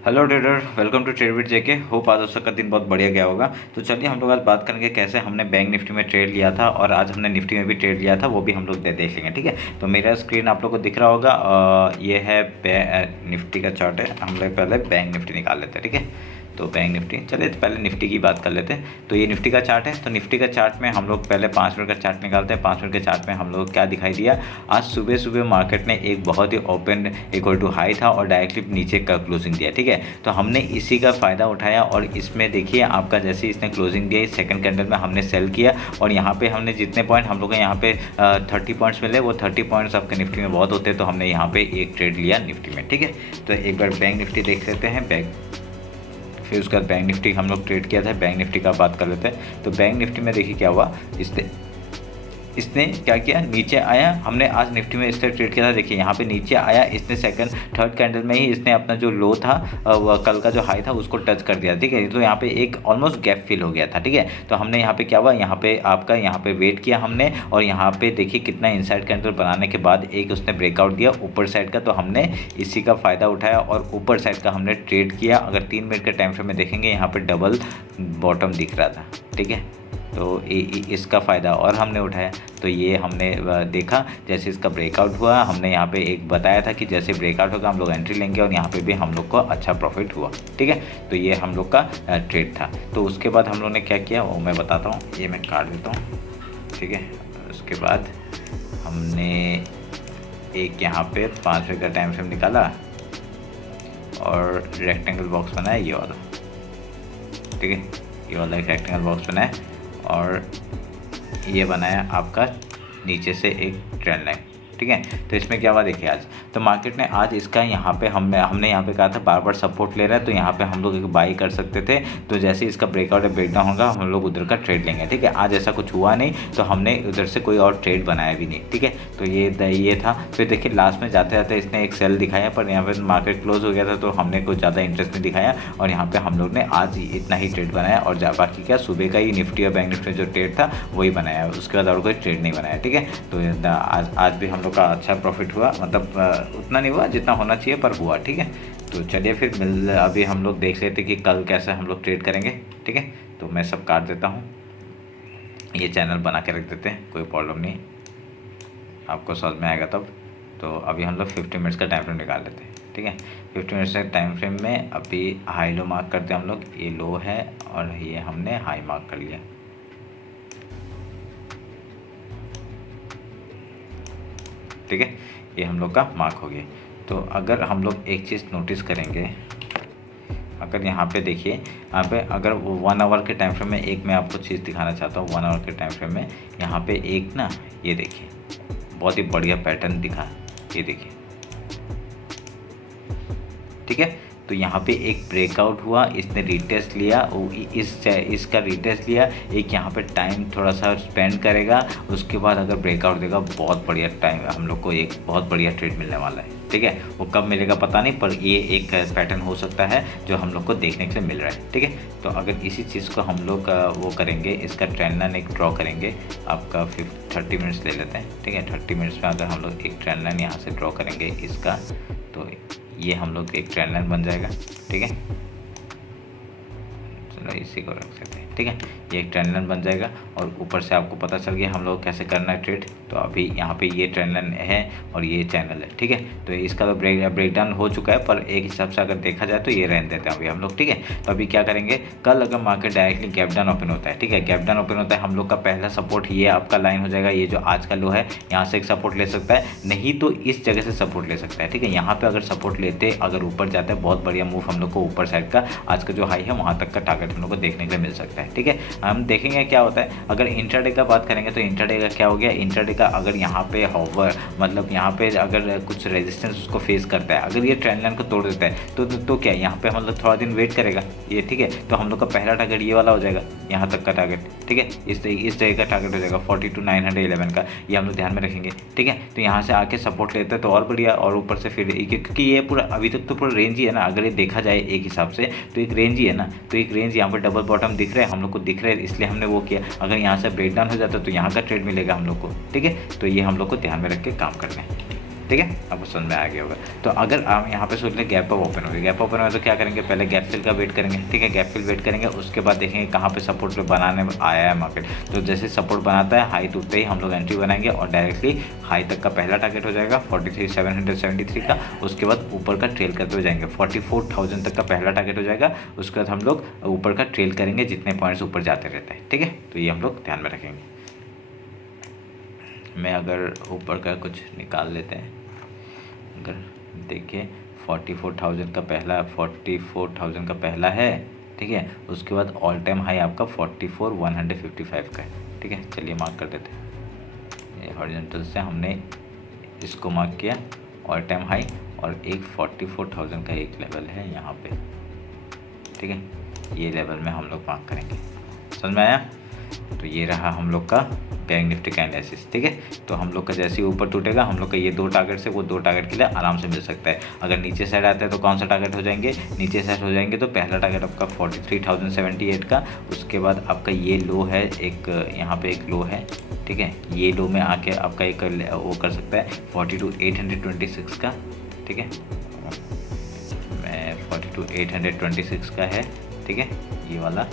Hello trader, welcome to trade with JK. Hope आज आप सबका दिन बहुत बढ़िया गया होगा। तो चलिए हम लोग आज बात करेंगे कैसे हमने बैंक निफ्टी में ट्रेड लिया था और आज हमने निफ्टी में भी ट्रेड लिया था, वो भी हम लोग देख लेंगे। ठीक है, तो मेरा स्क्रीन आप लोग को दिख रहा होगा। ये है निफ्टी का चार्ट है। हम लोग पहले बैंक निफ्टी निकाल लेते हैं। ठीक है, तो बैंक निफ्टी, चलिए तो पहले निफ्टी की बात कर लेते हैं। तो ये निफ्टी का चार्ट है। तो निफ्टी का चार्ट में हम लोग पहले 5 मिनट का चार्ट निकालते हैं। 5 मिनट के चार्ट में हम लोग क्या दिखाई दिया, आज सुबह सुबह मार्केट ने एक बहुत ही ओपन इक्वल टू हाई था और डायरेक्टली नीचे का क्लोजिंग दिया। ठीक है, तो हमने इसी का फ़ायदा उठाया और इसमें देखिए आपका जैसे इसने क्लोजिंग दिया, इस सेकंड कैंडल में हमने सेल किया और यहाँ पे हमने जितने पॉइंट हम लोग को यहाँ पे 30 पॉइंट्स मिले, वो 30 पॉइंट्स आपके निफ्टी में बहुत होते हैं। तो हमने यहाँ पे एक ट्रेड लिया निफ्टी में। ठीक है, तो एक बार बैंक निफ्टी देख लेते हैं। फिर उसके बाद बैंक निफ्टी हम लोग ट्रेड किया था। बैंक निफ्टी का बात कर लेते हैं। तो बैंक निफ्टी में देखिए क्या हुआ, इसने क्या किया, नीचे आया। हमने आज निफ्टी में इससे ट्रेड किया था। देखिए यहाँ पे नीचे आया, इसने सेकंड थर्ड कैंडल में ही इसने अपना जो लो था, कल का जो हाई था, उसको टच कर दिया। ठीक है, तो यहाँ पे एक ऑलमोस्ट गैप फिल हो गया था। ठीक है, तो हमने यहाँ पे क्या हुआ, यहाँ पे आपका यहाँ पे वेट किया हमने और यहाँ पे देखिए कितना इनसाइड कैंडल बनाने के बाद एक उसने ब्रेकआउट दिया ऊपर साइड का। तो हमने इसी का फ़ायदा उठाया और ऊपर साइड का हमने ट्रेड किया। अगर 3 मिनट के टाइम फ्रेम में देखेंगे, यहाँ पर डबल बॉटम दिख रहा था। ठीक है, तो इसका फ़ायदा और हमने उठाया। तो ये हमने देखा जैसे इसका ब्रेकआउट हुआ, हमने यहाँ पे एक बताया था कि जैसे ब्रेकआउट होगा हम लोग एंट्री लेंगे और यहाँ पे भी हम लोग को अच्छा प्रॉफिट हुआ। ठीक है, तो ये हम लोग का ट्रेड था। तो उसके बाद हम लोग ने क्या किया वो मैं बताता हूँ, ये मैं काट देता हूँ। ठीक है, उसके बाद हमने एक यहाँ पे 5 मिनट का टाइम फ्रेम निकाला और रेक्टेंगल बॉक्स बनाया ये वाला। ठीक है, ये वाला एक रेक्टेंगल बॉक्स बनाया और ये बनाया आपका नीचे से एक ट्रेंड लाइन। ठीक है, तो इसमें क्या हुआ देखिए, आज तो मार्केट ने आज इसका यहाँ पे हमने यहाँ पे कहा था बार बार सपोर्ट ले रहा है, तो यहाँ पे हम लोग एक बाई कर सकते थे। तो जैसे इसका ब्रेकआउट या ब्रेकडाउन होगा हम लोग उधर का ट्रेड लेंगे। ठीक है, आज ऐसा कुछ हुआ नहीं, तो हमने उधर से कोई और ट्रेड बनाया भी नहीं। ठीक है, तो ये था। फिर देखिए लास्ट में जाते जाते इसने एक सेल दिखाया, पर यहाँ पर मार्केट क्लोज हो गया था, तो हमने कुछ ज़्यादा इंटरेस्ट नहीं दिखाया और यहाँ पर हम लोग ने आज इतना ही ट्रेड बनाया और बाकी क्या सुबह का ही निफ्टी और बैंक निफ्टी जो ट्रेड था वही बनाया, उसके बाद और कोई ट्रेड नहीं बनाया। ठीक है, तो आज भी हम लोग का अच्छा प्रॉफिट हुआ, मतलब उतना नहीं हुआ जितना होना चाहिए पर हुआ। ठीक है, तो चलिए फिर अभी हम लोग देख लेते कि कल कैसे हम लोग ट्रेड करेंगे। ठीक है, तो मैं सब काट देता हूँ, ये चैनल बना के रख देते हैं, कोई प्रॉब्लम नहीं, आपको समझ में आएगा तब। तो अभी हम लोग 50 मिनट्स का टाइम फ्रेम निकाल लेते हैं। ठीक है, 50 मिनट्स के टाइम फ्रेम में अभी हाई लो मार्क करते हैं हम लोग। ये लो है और ये हमने हाई मार्क कर लिया। ठीक है, ये हम लोग का मार्क हो गया। तो अगर हम लोग एक चीज़ नोटिस करेंगे, अगर यहाँ पे देखिए, यहाँ पे अगर 1 आवर के टाइम फ्रेम में एक मैं आपको चीज़ दिखाना चाहता हूँ। 1 आवर के टाइम फ्रेम में यहाँ पे एक ना, ये देखिए बहुत ही बढ़िया पैटर्न दिखा, ये देखिए। ठीक है, तो यहाँ पे एक ब्रेकआउट हुआ, इसने रिटेस्ट लिया, इसका रिटेस्ट लिया, एक यहाँ पे टाइम थोड़ा सा स्पेंड करेगा, उसके बाद अगर ब्रेकआउट देगा बहुत बढ़िया टाइम हम लोग को एक बहुत बढ़िया ट्रेड मिलने वाला है। ठीक है, वो कब मिलेगा पता नहीं, पर ये एक पैटर्न हो सकता है जो हम लोग को देखने के लिए मिल रहा है। ठीक है, तो अगर इसी चीज़ को हम लोग वो करेंगे, इसका ट्रेंड लाइन एक ड्रॉ करेंगे, आपका 30 मिनट्स ले लेते हैं। ठीक है, 30 मिनट्स में अगर हम लोग एक ट्रेंड लाइन यहाँ से ड्रॉ करेंगे इसका, तो ये हम लोग एक ट्रेंड लाइन बन जाएगा। ठीक है, चलो इसी को रख सकते हैं। ठीक है, ये एक ट्रेंड लाइन बन जाएगा और ऊपर से आपको पता चल गया हम लोग कैसे करना है ट्रेड। तो अभी यहाँ पे ये ट्रेंड लाइन है और ये चैनल है। ठीक है, तो इसका तो ब्रेकडाउन हो चुका है, पर एक हिसाब से अगर देखा जाए तो ये रहने देते हैं अभी हम लोग। ठीक है, तो अभी क्या करेंगे, कल अगर market directly gap down open होता है, ठीक है, गैप डाउन ओपन होता है, हम लोग का पहला सपोर्ट ये आपका लाइन हो जाएगा, ये जो आज का लो है, यहाँ से एक सपोर्ट ले सकता है, नहीं तो इस जगह से सपोर्ट ले सकता है। ठीक है, यहाँ पर अगर सपोर्ट लेते अगर ऊपर जाता है, बहुत बढ़िया मूव हम लोग को ऊपर साइड का आज का जो हाई है वहाँ तक का टारगेट हम लोग को देखने के लिए मिल सकता है। ठीक है, हम देखेंगे क्या होता है। अगर इंट्राडे का बात करेंगे तो इंट्राडे का क्या हो गया, इंट्राडे का अगर यहाँ पे होवर मतलब यहाँ पे अगर कुछ रेजिस्टेंस उसको फेस करता है, अगर ये ट्रेंड लाइन को तोड़ देता है तो क्या यहाँ पे हम लोग थोड़ा दिन वेट करेगा ये। ठीक है, तो हम लोग का पहला टारगेट ये वाला हो जाएगा, यहाँ तक का टारगेट। ठीक है, इस जगह का टारगेट हो जाएगा 42,911 का, ये हम लोग ध्यान में रखेंगे। ठीक है, तो यहाँ से आके सपोर्ट लेते हैं तो और बढ़िया, और ऊपर से फिर क्योंकि ये पूरा अभी तक तो पूरा रेंज ही है ना, अगर ये देखा जाए एक हिसाब से तो एक रेंज ही है ना, तो एक रेंज यहाँ पर डबल बॉटम दिख रहा है हम लोग को, दिख रहा है, इसलिए हमने वो किया। अगर यहाँ से ब्रेकडाउन हो जाता तो यहाँ का ट्रेड मिलेगा हम लोग को। ठीक है, तो ये हम लोग को ध्यान में रख के काम करना है। ठीक है, आपको समझ में आ गया होगा। तो अगर आप यहाँ पे सोच लें गैप अप ओपन हो गया, गैप ओपन हो तो क्या करेंगे, पहले गैप फिल का वेट करेंगे, ठीक है, गैप फिल वेट करेंगे, उसके बाद देखेंगे कहाँ पे सपोर्ट पे बनाने आया है मार्केट। तो जैसे सपोर्ट बनाता है हाई टूटते ही हम लोग एंट्री बनाएंगे और डायरेक्टली हाई तक का पहला टारगेट हो जाएगा 43,773 का। उसके बाद ऊपर का ट्रेल करते हुए जाएंगे 44,000 तक का पहला टारगेट हो जाएगा। उसके बाद हम लोग ऊपर का ट्रेल करेंगे जितने पॉइंट्स ऊपर जाते रहते हैं, ठीक है। तो ये हम लोग ध्यान में रखेंगे। मैं अगर ऊपर का कुछ निकाल लेते हैं, अगर देखिए 44,000 का पहला है, ठीक है। उसके बाद ऑल टाइम हाई आपका 44,155 का है, ठीक है। चलिए मार्क कर देते हैं। ये हॉरिजॉन्टल से हमने इसको मार्क किया, ऑल टाइम हाई, और एक 44,000 का एक लेवल है यहाँ पे, ठीक है। ये लेवल में हम लोग मार्क करेंगे, समझ में आया। तो ये रहा हम लोग का बैंक निफ्टी का एनालिसिस, ठीक है। तो हम लोग का जैसे ही ऊपर टूटेगा हम लोग का ये 2 टारगेट से वो 2 टारगेट के लिए आराम से मिल सकता है। अगर नीचे साइड आता है तो कौन सा टारगेट हो जाएंगे, नीचे साइड हो जाएंगे तो पहला टारगेट आपका 43,078 का। उसके बाद आपका ये लो है, एक यहाँ पे एक लो है, ठीक है। ये लो में आके आपका एक वो कर सकता है 42,826 का, ठीक है। मैं 42,826 का है, ठीक है, ये वाला,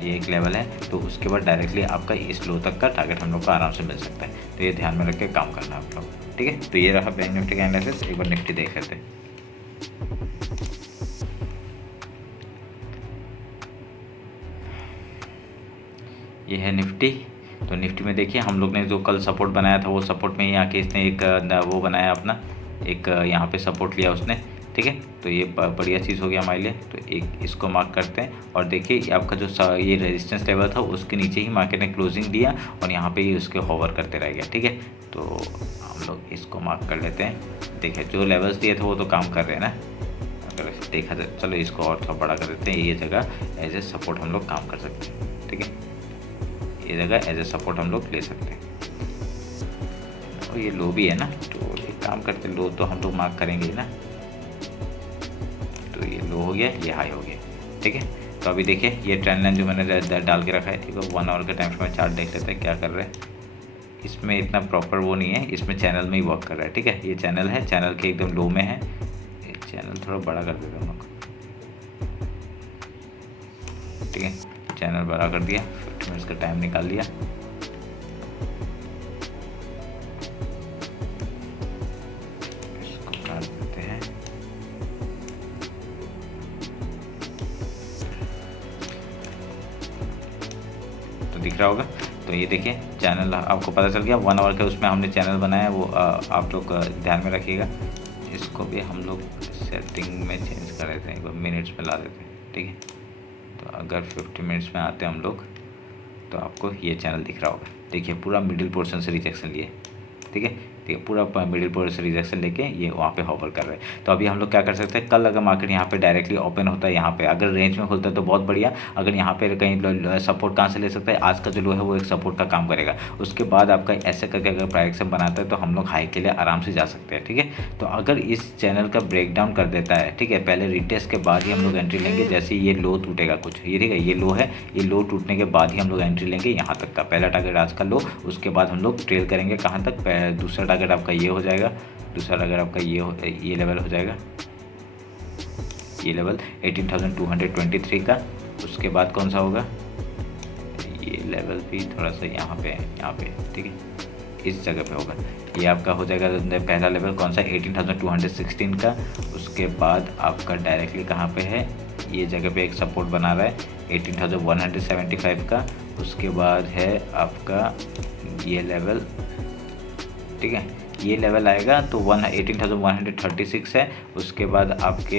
ये एक लेवल है। तो उसके बाद डायरेक्टली आपका इस लो तक का टारगेट हम लोग को आराम से मिल सकता है। तो ये ध्यान में रख के काम करना है आप लोग, ठीक है। तो ये रहा बैंक निफ्टी का एनालिसिस। एक बार निफ्टी देख लेते हैं। ये है निफ्टी। तो निफ्टी में देखिए हम लोग ने जो कल सपोर्ट बनाया था वो सपोर्ट में ही आके इसने एक वो बनाया अपना, एक यहाँ पे सपोर्ट लिया उसने, ठीक है। तो ये बढ़िया चीज़ हो गया हमारे लिए। तो एक इसको मार्क करते हैं और देखिए आपका जो ये रेजिस्टेंस लेवल था उसके नीचे ही मार्केट ने क्लोजिंग दिया और यहाँ पे ही उसके होवर करते रह गया, ठीक है। तो हम लोग इसको मार्क कर लेते हैं। देखिए जो लेवल्स दिए थे वो तो काम कर रहे हैं ना, अगर देखा जाए। चलो इसको और थोड़ा बड़ा कर देते हैं। ये जगह एज ए सपोर्ट हम लोग काम कर सकते हैं, ठीक है। ये जगह एज ए सपोर्ट हम लोग ले सकते हैं। और ये लो भी है ना, तो ये काम करते, लो तो हम लोग मार्क करेंगे ही ना। तो ये लो हो गया, ये हाई हो गया, ठीक है। तो अभी देखिए ये ट्रेंड लाइन जो मैंने डाल के रखा है, ठीक है। 1 आवर का टाइम फ्रेम चार्ट देख लेते हैं क्या कर रहे हैं। इसमें इतना प्रॉपर वो नहीं है, इसमें चैनल में ही वर्क कर रहा है, ठीक है। ये चैनल है, चैनल के एकदम लो में है। चैनल थोड़ा बड़ा कर देते हैं, ठीक है। चैनल बड़ा कर दिया, 50 मिनट्स का टाइम निकाल लिया। इसको काट देते हैं। तो दिख रहा होगा। तो ये देखिए चैनल आपको पता चल गया, 1 आवर के उसमें हमने चैनल बनाया, वो आप लोग ध्यान में रखिएगा। इसको भी हम लोग सेटिंग में चेंज कर देते हैं, मिनट्स में ला देते हैं, ठीक है। तो अगर 50 मिनट्स में आते हैं हम लोग तो आपको ये चैनल दिख रहा होगा। देखिए पूरा मिडिल पोर्शन से रिजेक्शन लिए, ठीक है। ठीक है, पूरा मिडिल पोर्शन से रिजेक्शन लेके ये वहाँ पे होवर कर रहे हैं। तो अभी हम लोग क्या कर सकते हैं, कल अगर मार्केट यहाँ पे डायरेक्टली ओपन होता है, यहाँ पे अगर रेंज में खुलता है तो बहुत बढ़िया। अगर यहाँ पे कहीं सपोर्ट कहाँ से ले सकता है, आज का जो लो है वो एक सपोर्ट का काम करेगा। उसके बाद आपका ऐसे करके अगर प्राइस बनाता है तो हम लोग हाई के लिए आराम से जा सकते हैं, ठीक है। तो अगर इस चैनल का ब्रेक डाउन कर देता है, ठीक है, पहले रिटेस्ट के बाद ही हम लोग एंट्री लेंगे। जैसे ये लो टूटेगा कुछ, ये ठीक है, ये लो है, ये लो टूटने के बाद ही हम लोग एंट्री लेंगे यहाँ तक का। पहला टारगेट आज का लो, उसके बाद हम लोग ट्रेल करेंगे कहाँ तक, दूसरा टारगेट आपका ये हो जाएगा, दूसरा टारगेट आपका ये लेवल हो जाएगा, ये लेवल 18,223 का। उसके बाद कौन सा होगा, ये लेवल भी थोड़ा सा यहाँ पे है, यहाँ पे, ठीक है, इस जगह पे होगा। ये आपका हो जाएगा पहला लेवल कौन सा, 18,216 का। उसके बाद आपका डायरेक्टली कहाँ पे है, ये जगह पे एक सपोर्ट बना रहा है 18,175 का। उसके बाद है आपका ये लेवल, ठीक है, ये लेवल आएगा तो 18,136 है। उसके बाद आपके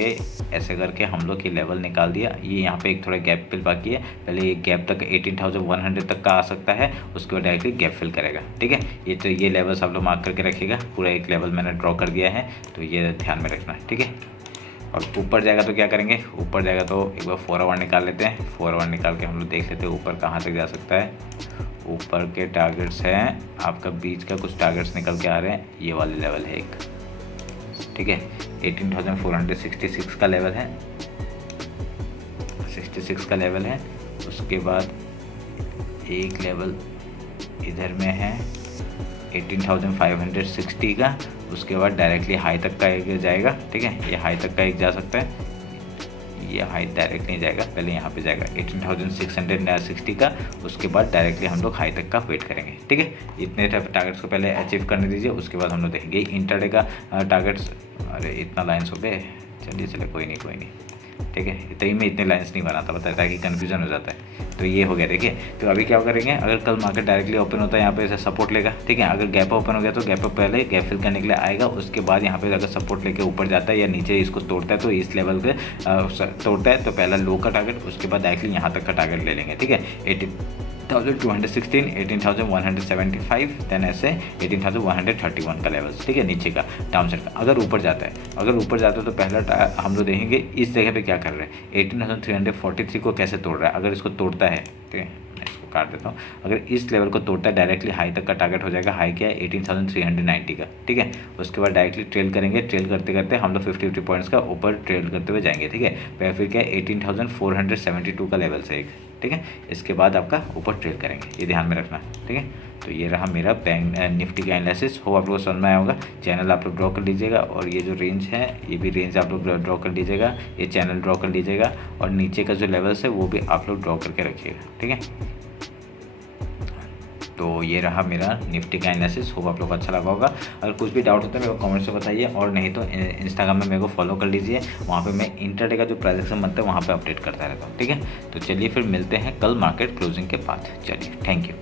ऐसे करके हम लोग ये लेवल निकाल दिया। ये यहाँ पे एक थोड़ा गैप फिल बाकी है, पहले ये गैप तक 18,100 तक का आ सकता है, उसके बाद डायरेक्टली गैप फिल करेगा, ठीक है। ये तो ये लेवल सब लोग मार्क करके रखिएगा, पूरा एक लेवल मैंने ड्रॉ कर दिया है, तो ये ध्यान में रखना, ठीक है। और ऊपर जाएगा तो क्या करेंगे, ऊपर जाएगा तो एक बार 4 आवर निकाल लेते हैं। 4 आवर निकाल के हम लोग देख लेते हैं ऊपर कहाँ तक जा सकता है। ऊपर के टारगेट्स हैं आपका, बीच का कुछ टारगेट्स निकल के आ रहे हैं, ये वाले लेवल है एक, ठीक है, 18,466 का लेवल है, 66 का लेवल है। उसके बाद एक लेवल इधर में है 18,560 का। उसके बाद डायरेक्टली हाई तक का एक जाएगा, ठीक है, ये हाई तक का एक जा सकता है, ये हाई डायरेक्ट नहीं जाएगा, पहले यहाँ पे जाएगा 18,660 का, उसके बाद डायरेक्टली हम लोग हाई तक का वेट करेंगे, ठीक है। इतने टारगेट्स को पहले अचीव करने दीजिए, उसके बाद हम लोग देखेंगे इंट्राडे का टारगेट्स। अरे इतना लाइन्स हो गए, चलिए कोई नहीं, ठीक है, तभी मैं इतने लाइन्स नहीं बनाता, बताता है कि कन्फ्यूजन हो जाता है। तो ये हो गया, देखिए। तो अभी क्या करेंगे, अगर कल मार्केट डायरेक्टली ओपन होता है यहाँ पे ऐसे सपोर्ट लेगा, ठीक है, अगर गैप ओपन हो गया तो गैप पहले गैप फिल करने के लिए आएगा, उसके बाद यहाँ पे अगर सपोर्ट लेके ऊपर जाता है या नीचे इसको तोड़ता है तो इस लेवल पे तोड़ता है तो पहला लो का टारगेट, उसके बाद डायरेक्टली यहाँ तक का टारगेट ले लेंगे, ठीक है। 18,216, 18,175, देन ऐसे 18,131 का लेवल, ठीक है, नीचे का डाउन साइड का। अगर ऊपर जाता है तो पहला हम लोग देखेंगे इस जगह पे क्या कर रहे हैं, 18,343 को कैसे तोड़ रहा है। अगर इसको तोड़ता है, ठीक है, मैं इसको काट देता हूँ, अगर इस लेवल को तोड़ता है डायरेक्टली हाई तक का टारगेट हो जाएगा। हाई क्या है 18,390 का, ठीक है। उसके बाद डायरेक्टली ट्रेल करेंगे, ट्रेल करते करते हम लोग 50 पॉइंट्स का ऊपर ट्रेल करते हुए जाएंगे, ठीक है। फिर क्या है 18,472 का लेवल से एक, ठीक है। इसके बाद आपका ऊपर ट्रेल करेंगे, ये ध्यान में रखना, ठीक है। तो ये रहा मेरा बैंक निफ्टी का एनालिसिस। हो आप लोगों को समझ में आया होगा। चैनल आप लोग ड्रॉ कर लीजिएगा और ये जो रेंज है ये भी रेंज आप लोग ड्रॉ कर लीजिएगा, ये चैनल ड्रॉ कर लीजिएगा और नीचे का जो लेवल्स है वो भी आप लोग ड्रॉ करके रखिएगा, ठीक है। तो ये रहा मेरा निफ्टी का एनालिसिस। होप आप लोग को अच्छा लगा होगा। अगर कुछ भी डाउट होता है मेरे को कमेंट्स में बताइए, और नहीं तो इंस्टाग्राम में मेरे को फॉलो कर लीजिए, वहाँ पे मैं इंटरडे का जो प्राइजेक्शन बनता है वहाँ पे अपडेट करता रहता हूँ, ठीक है। तो चलिए फिर मिलते हैं कल मार्केट क्लोजिंग के बाद। चलिए, थैंक यू।